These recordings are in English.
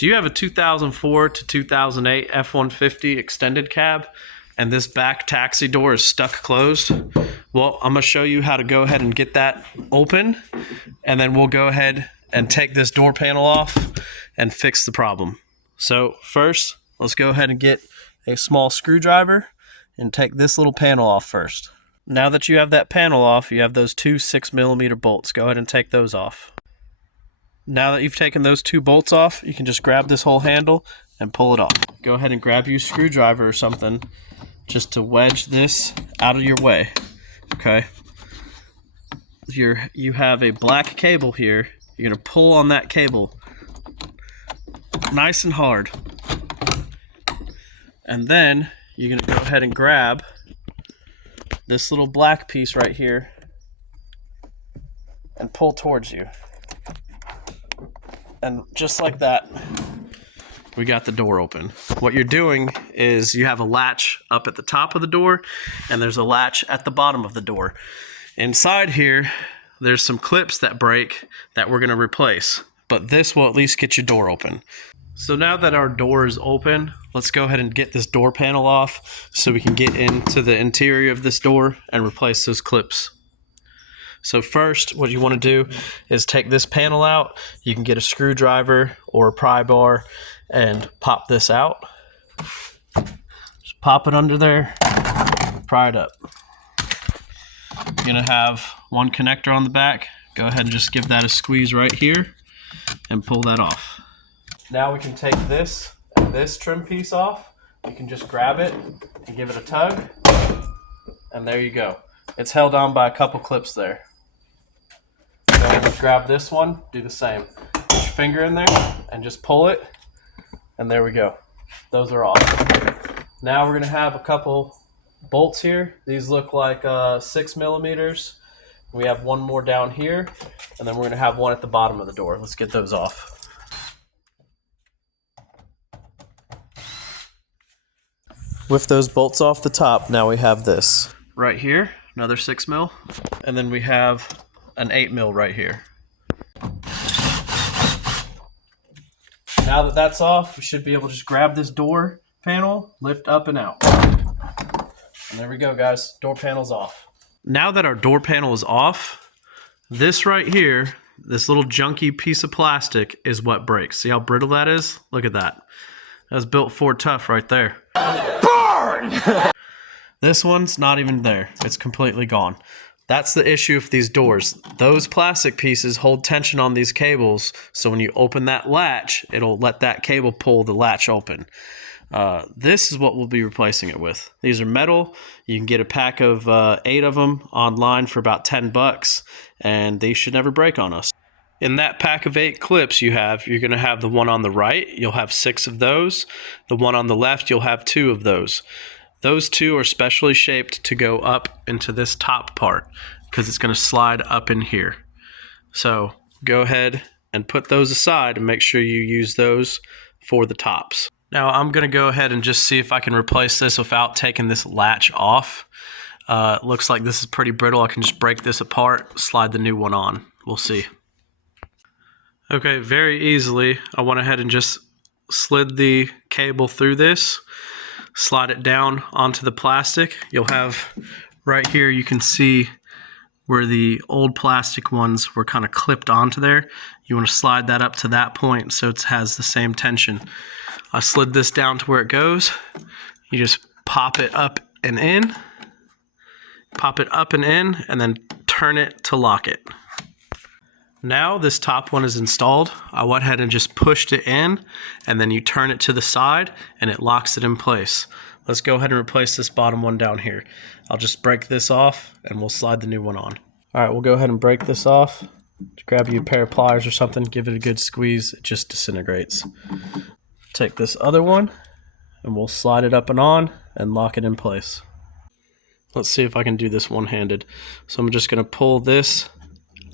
Do you have a 2004 to 2008 F-150 extended cab and this back taxi door is stuck closed? Well, I'm going to show you how to go ahead and get that open, and then we'll go ahead and take this door panel off and fix the problem. So first, let's go ahead and get a small screwdriver and take this little panel off first. Now that you have that panel off, you have those two 6mm bolts. Go ahead and take those off. Now that you've taken those two bolts off, you can just grab this whole handle and pull it off. Go ahead and grab you a screwdriver or something just to wedge this out of your way. Okay. You have a black cable here. You're going to pull on that cable nice and hard. And then you're going to go ahead and grab this little black piece right here and pull towards you. And just like that, we got the door open. What you're doing is you have a latch up at the top of the door, and there's a latch at the bottom of the door. Inside here, there's some clips that break that we're going to replace, but this will at least get your door open. So now that our door is open, let's go ahead and get this door panel off so we can get into the interior of this door and replace those clips. So first, what you want to do is take this panel out. You can get a screwdriver or a pry bar and pop this out. Just pop it under there, pry it up. You're going to have one connector on the back. Go ahead and just give that a squeeze right here and pull that off. Now we can take this and this trim piece off. You can just grab it and give it a tug, and there you go. It's held on by a couple clips there. Go ahead and grab this one, do the same. Put your finger in there and just pull it, and there we go. Those are off. Now we're going to have a couple bolts here. These look like 6mm. We have one more down here, and then we're going to have one at the bottom of the door. Let's get those off. With those bolts off the top, now we have this. Right here, another 6mm, and then we have an 8mm right here. Now that that's off, we should be able to just grab this door panel, lift up and out. And there we go, guys. Door panel's off. Now that our door panel is off, this right here, this little junky piece of plastic is what breaks. See how brittle that is? Look at that. That's built Ford Tough right there. Burn! This one's not even there. It's completely gone. That's the issue with these doors. Those plastic pieces hold tension on these cables, so when you open that latch, it'll let that cable pull the latch open. This is what we'll be replacing it with. These are metal. You can get a pack of 8 of them online for about $10, and they should never break on us. In that pack of 8 clips you're going to have the one on the right. You'll have 6 of those. The one on the left, you'll have 2 of those. Those 2 are specially shaped to go up into this top part because it's going to slide up in here. So go ahead and put those aside and make sure you use those for the tops. Now I'm going to go ahead and just see if I can replace this without taking this latch off. It looks like this is pretty brittle. I can just break this apart, slide the new one on. We'll see. Okay, very easily, I went ahead and just slid the cable through this, slide it down onto the plastic. You'll have right here, you can see where the old plastic ones were kind of clipped onto there. You want to slide that up to that point so it has the same tension. I slid this down to where it goes. You just pop it up and in, and then turn it to lock it. Now this top one is installed. I went ahead and just pushed it in, and then you turn it to the side and it locks it in place. Let's go ahead and replace this bottom one down here. I'll just break this off and we'll slide the new one on. All right, we'll go ahead and break this off. Just grab you a pair of pliers or something, give it a good squeeze, it just disintegrates. Take this other one and we'll slide it up and on and lock it in place. Let's see if I can do this one-handed. So I'm just gonna pull this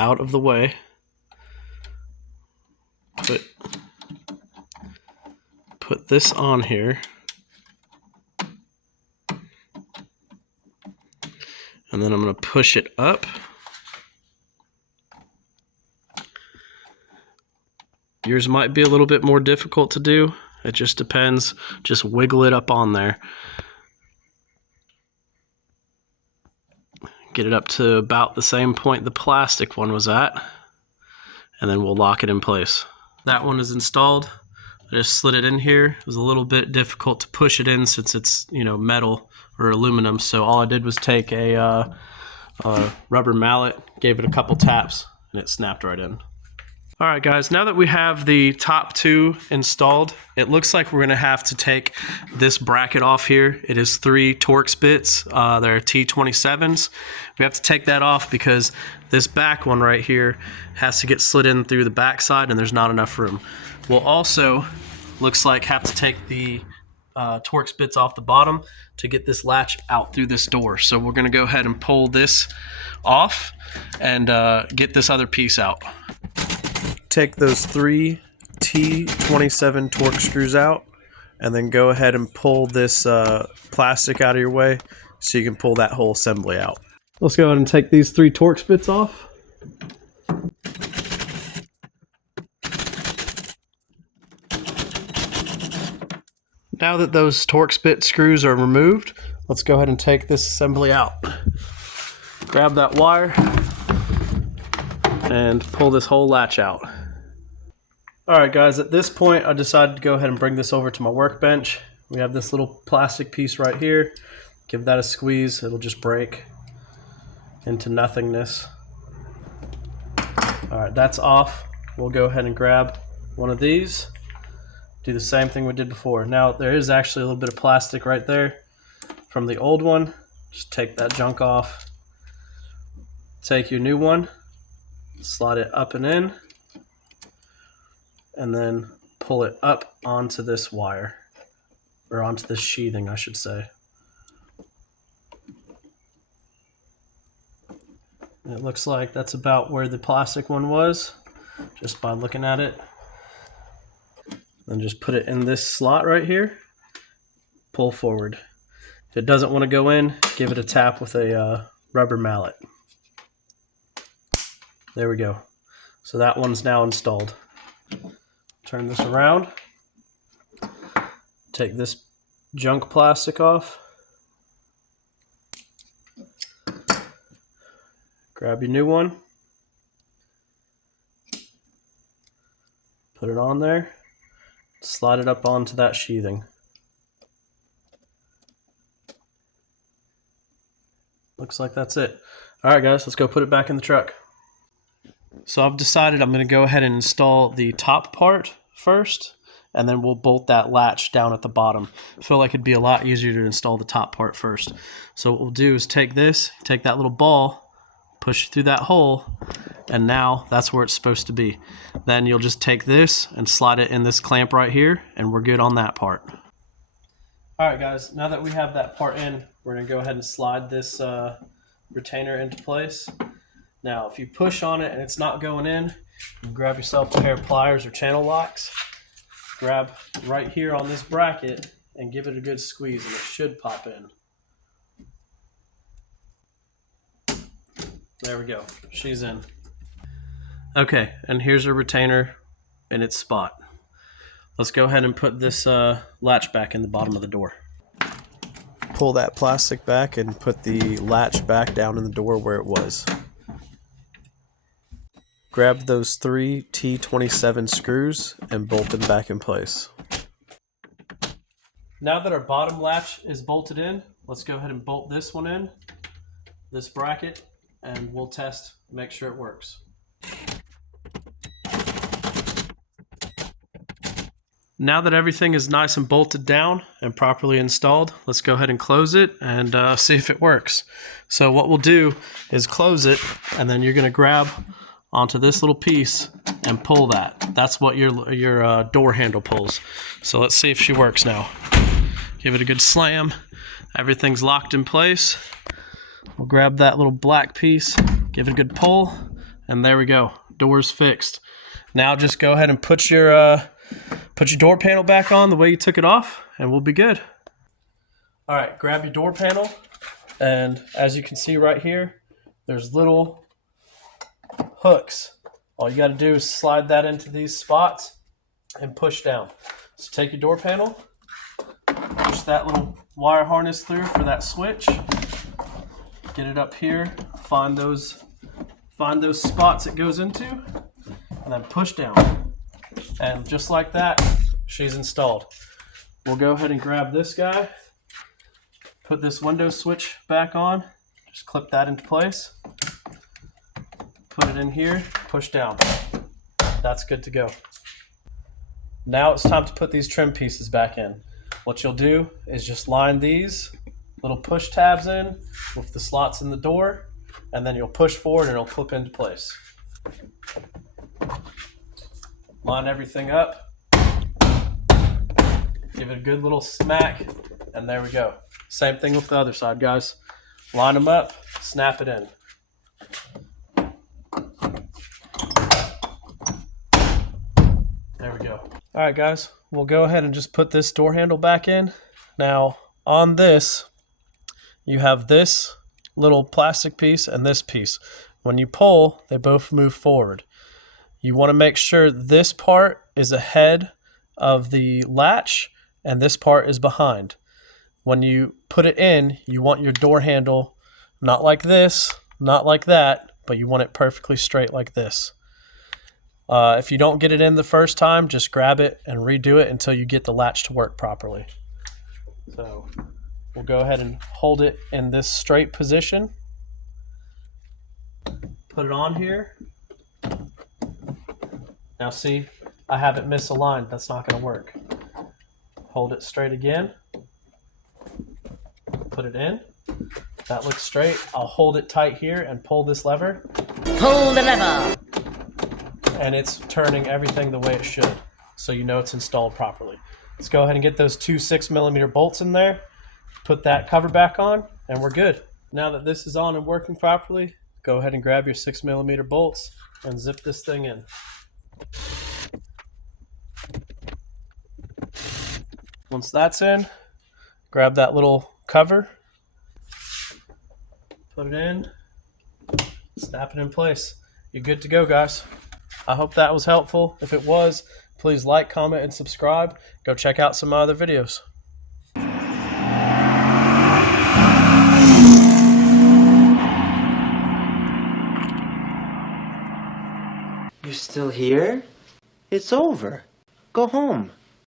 out of the way. Put this on here, and then I'm going to push it up, Yours might be a little bit more difficult to do. It just depends. Just wiggle it up on there. Get it up to about the same point the plastic one was at, and then we'll lock it in place. That one is installed. I just slid it in here. It was a little bit difficult to push it in since it's, you know, metal or aluminum. So all I did was take a rubber mallet, gave it a couple taps, and it snapped right in. All right, guys, now that we have the top two installed, it looks like we're gonna have to take this bracket off here. It is 3 Torx bits. They're T27s. We have to take that off because this back one right here has to get slid in through the back side and there's not enough room. We'll also, looks like, have to take the Torx bits off the bottom to get this latch out through this door. So we're gonna go ahead and pull this off and get this other piece out. Take those 3 T27 Torx screws out and then go ahead and pull this plastic out of your way so you can pull that whole assembly out. Let's go ahead and take these 3 Torx bits off. Now that those Torx bit screws are removed, let's go ahead and take this assembly out. Grab that wire and pull this whole latch out. Alright guys, at this point I decided to go ahead and bring this over to my workbench. We have this little plastic piece right here. Give that a squeeze, it'll just break into nothingness. Alright, that's off. We'll go ahead and grab one of these. Do the same thing we did before. Now there is actually a little bit of plastic right there from the old one. Just take that junk off. Take your new one, slide it up and in, and then pull it up onto this wire, or onto this sheathing, I should say. And it looks like that's about where the plastic one was, just by looking at it. Then just put it in this slot right here, pull forward. If it doesn't want to go in, give it a tap with a rubber mallet. There we go. So that one's now installed. Turn this around. Take this junk plastic off. Grab your new one. Put it on there. Slide it up onto that sheathing. Looks like that's it. All right, guys, let's go put it back in the truck. So I've decided I'm going to go ahead and install the top part first, and then we'll bolt that latch down at the bottom. I feel like it'd be a lot easier to install the top part first. So what we'll do is take this, take that little ball, push it through that hole, and now that's where it's supposed to be. Then you'll just take this and slide it in this clamp right here, and we're good on that part. All right, guys, now that we have that part in, we're going to go ahead and slide this retainer into place. Now, if you push on it and it's not going in, you grab yourself a pair of pliers or channel locks, grab right here on this bracket and give it a good squeeze and it should pop in. There we go, she's in. Okay, and here's our retainer in its spot. Let's go ahead and put this latch back in the bottom of the door. Pull that plastic back and put the latch back down in the door where it was. Grab those 3 T27 screws and bolt them back in place. Now that our bottom latch is bolted in, let's go ahead and bolt this one in, this bracket, and we'll test, make sure it works. Now that everything is nice and bolted down and properly installed, let's go ahead and close it and see if it works. So what we'll do is close it, and then you're going to grab onto this little piece and pull that. That's what your door handle pulls. So let's see if she works now. Give it a good slam. Everything's locked in place. We'll grab that little black piece, give it a good pull, and there we go. Door's fixed. Now just go ahead and put your door panel back on the way you took it off, and we'll be good. All right, grab your door panel, and as you can see right here, there's little hooks. All you got to do is slide that into these spots, and push down. So take your door panel, push that little wire harness through for that switch, get it up here, find those spots it goes into, and then push down. And just like that, she's installed. We'll go ahead and grab this guy, put this window switch back on, just clip that into place, put it in here, push down. That's good to go. Now it's time to put these trim pieces back in. What you'll do is just line these little push tabs in with the slots in the door, and then you'll push forward and it'll clip into place. Line everything up, give it a good little smack, and there we go. Same thing with the other side, guys. Line them up, snap it in. There we go. All right, guys, we'll go ahead and just put this door handle back in. Now, on this, you have this little plastic piece and this piece. When you pull, they both move forward. You want to make sure this part is ahead of the latch and this part is behind. When you put it in, you want your door handle not like this, not like that, but you want it perfectly straight like this. If you don't get it in the first time, just grab it and redo it until you get the latch to work properly. So we'll go ahead and hold it in this straight position. Put it on here. Now see, I have it misaligned. That's not going to work. Hold it straight again. Put it in. That looks straight. I'll hold it tight here and pull this lever. Pull the lever! And it's turning everything the way it should, so you know it's installed properly. Let's go ahead and get those two 6mm bolts in there, put that cover back on, and we're good. Now that this is on and working properly, go ahead and grab your 6mm bolts and zip this thing in. Once that's in, grab that little cover, put it in, snap it in place. You're good to go, guys. I hope that was helpful. If it was, please like, comment, and subscribe. Go check out some other videos. You're still here? It's over. Go home.